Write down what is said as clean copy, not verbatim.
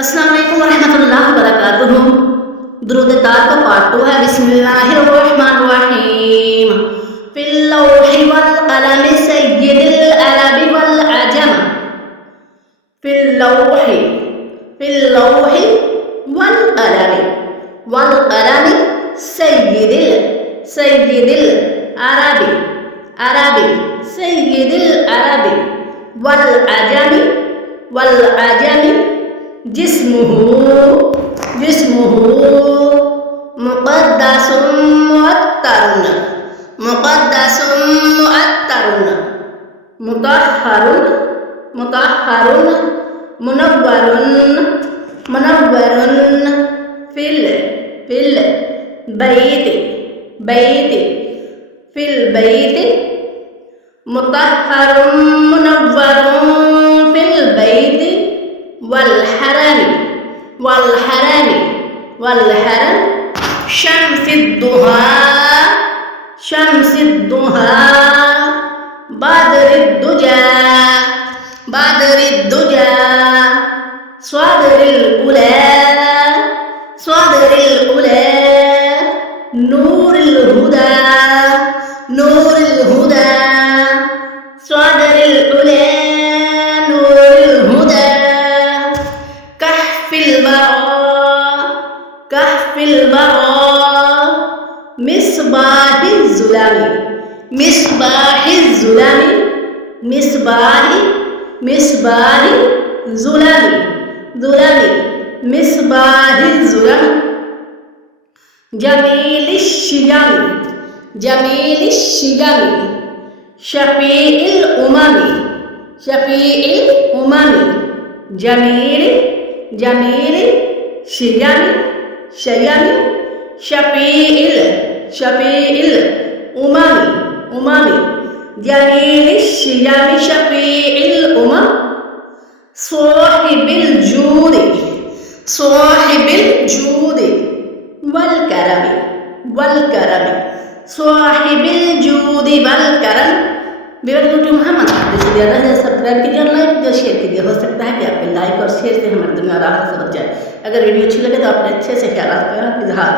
अस्सलाम वालेकुम वरहमतुल्लाहि वबरकातुहू। दुरूद तार का पार्ट 2 है। बिस्मिल्लाहिर्रहमानिर्रहीम। फिल लौहि वल कलमि सय्यिदिल अरबि वल अजम। फिल लौहि वल कलमि सय्यिदिल अरबि सय्यिदिल अरबि वल अजमि जिस्मुहु मुक़द्दसुन मुअत्तरुन मुतहहरुन मुनव्वरुन फिल बैति मुतहहरुन मुनव्वरुन फिल बैति वल हरम शम्सिद्दुहा बदरिद्दुजा स्वादरिल उला नूरिल हुदा स्वादरिल उला नूरिल हुदा कहफिल बरा मिस्बाहिज़ ज़ुलम जमीलिश शिजम शफ़ीइल उममी जमील शिजम शफ़ीइल उममी जमीलिश शिजम शफ़ीइल उमम साहिबिल जूद वल करम बेवकूफ़ी मोहम्मद सब्सक्राइब कीजिए और लाइक कीजिए, शेयर कीजिए। हो सकता है कि आपके लाइक और शेयर से हमारी दुनिया राह से बच जाए। अगर वीडियो अच्छी लगे तो अपने अच्छे से ख्याल का इजहार